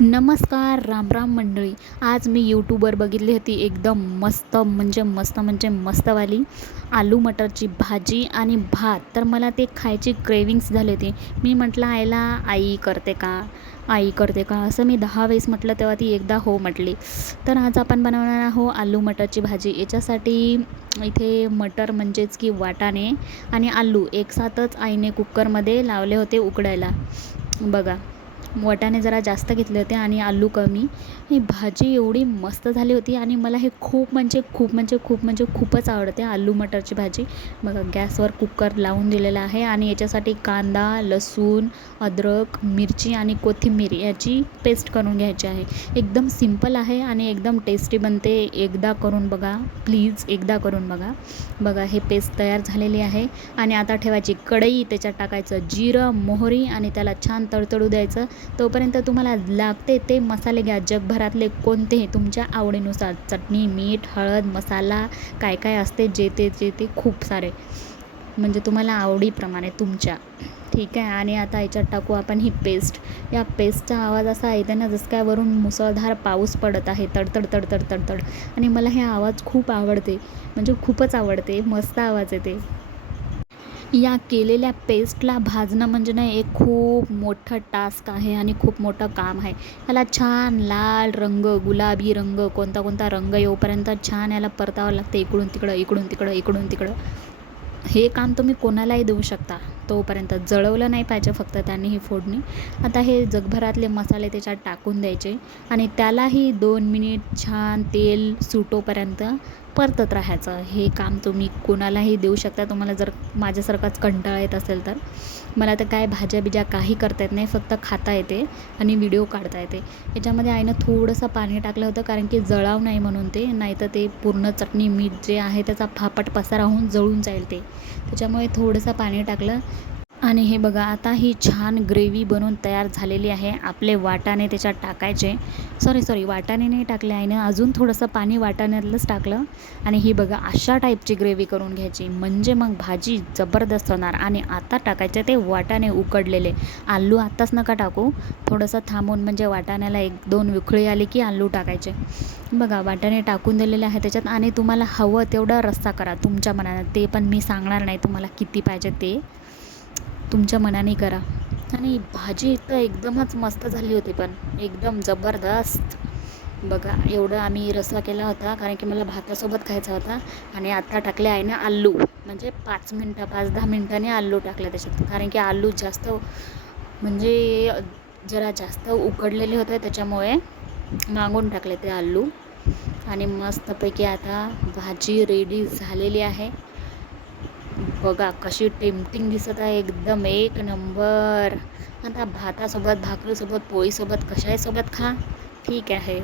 नमस्कार राम राम मंडळी. आज मी यूट्यूबवर बघितली होती एकदम मस्त म्हणजे मस्त म्हणजे मस्तवाली आलू मटरची भाजी आणि भात. तर मला ते खायची क्रेविंग्स झाली होती. मी म्हटलं आईला आई करते का? आई करते का? असं मी दहा वेळेस म्हटलं तेव्हा ती एकदा हो म्हटली. तर आज आपण बनवणार आहो आलू मटरची भाजी. याच्यासाठी इथे मटर म्हणजेच की वाटाणे आणि आलू एकसाथच आईने कुकरमध्ये लावले होते उकडायला. बघा. वाटाणे जरा जास्त घेतले होते आणि आलू कमी. ही भाजी एवढी मस्त झाली होती आणि मला हे खूप म्हणजे खूप म्हणजे खूप म्हणजे खूपच आवडते आलू मटरची भाजी. बघा गॅसवर कुकर लावून दिलेला आहे आणि याच्यासाठी कांदा लसूण अद्रक मिरची आणि कोथिंबीर याची पेस्ट करून घ्यायची आहे. एकदम सिंपल आहे आणि एकदम टेस्टी बनते. एकदा करून बघा प्लीज एकदा करून बघा. बघा हे पेस्ट तयार झालेली आहे आणि आता ठेवायची कढई त्याच्यात टाकायचं जिरं मोहरी आणि त्याला छान तडतडू द्यायचं. तोपर्यंत तुम्हाला लागते ते मसाले घ्या. जगभरातले कोणतेही तुमच्या आवडीनुसार चटणी मीठ हळद मसाला काय काय असते जे ते जे ते खूप सारे. म्हणजे तुम्हाला आवडीप्रमाणे तुमच्या. ठीक आहे? आणि आता याच्यात टाकू आपण ही पेस्ट या पेस्टचा आवाज असा येते ना जसं काय वरून मुसळधार पाऊस पडत आहे तडतड तडतड तडतड. आणि मला हे आवाज खूप आवडते. म्हणजे खूपच आवडते. मस्त आवाज येते. या केलेल्या पेस्टला भाजणं म्हणजे ना एक खूप मोठं टास्क आहे आणि खूप मोठं काम आहे. याला छान लाल रंग गुलाबी रंग कोणता कोणता रंग येऊपर्यंत छान याला परतावं लागतं इकडून तिकडं इकडून तिकडं इकडून तिकडं. हे काम तुम्ही कोणालाही देऊ शकता. तोपर्यंत जळवलं नाही पाहिजे फक्त त्यांनी ही फोडणी. आता हे जगभरातले मसाले त्याच्यात टाकून द्यायचे आणि त्यालाही दोन मिनिट छान तेल सुटोपर्यंत परतत राहायचं. हे काम तुम्ही कोणालाही देऊ शकता. तुम्हाला जर माझ्यासारखाच कंटाळा येत असेल तर. मला तर काय भाज्या बिज्या काही करता येत नाही. फक्त खाता येते आणि व्हिडिओ काढता येते. याच्यामध्ये आईनं थोडंसं पाणी टाकलं होतं कारण की जळाव नाही म्हणून ते. नाहीतर ते पूर्ण चटणी मीठ जे आहे त्याचा फापट पसारा होऊन जळून जाईल ते. त्याच्यामुळे थोडंसं पाणी टाकलं. आणि हे बघा आता ही छान ग्रेव्ही बनवून तयार झालेली आहे. आपले वाटाणे त्याच्यात टाकायचे. सॉरी सॉरी वाटाणे नाही टाकले आहे ना अजून थोडंसं पाणी वाटाण्यातलंच टाकलं. आणि ही बघा अशा टाईपची ग्रेव्ही करून घ्यायची. म्हणजे मग भाजी जबरदस्त होणार. आणि आता टाकायचे ते वाटाणे उकडलेले. आलू आत्ताच नका टाकू. थोडंसं थांबून म्हणजे वाटाण्याला एक दोन विखळी आली की आलू टाकायचे. बघा वाटाणे टाकून दिलेले आहे त्याच्यात. आणि तुम्हाला हवं तेवढा रस्सा करा. तुमच्या मनानं. ते पण मी सांगणार नाही तुम्हाला किती पाहिजे ते. तुमच्या मनाने करा. आणि भाजी तर एकदमच मस्त झाली होती पण एकदम जबरदस्त. बघा एवढं आम्ही रस्सा केला होता कारण की मला भातासोबत खायचा होता आणि आत्ता टाकले आहे ना आलू. म्हणजे पाच मिनटं पाच दहा मिनटाने आलू टाकले त्याच्यात. कारण की आलू जास्त म्हणजे जरा जास्त उकडलेले होते त्याच्यामुळे मागून टाकले ते आलू. आणि मस्तपैकी आता भाजी रेडी झालेली आहे. बघा कशी टेम्पटिंग दिसत आहे. एकदम एक नंबर आता भातासोबत भाकरीसोबत पोळीसोबत कशाही सोबत खा? ठीक आहे.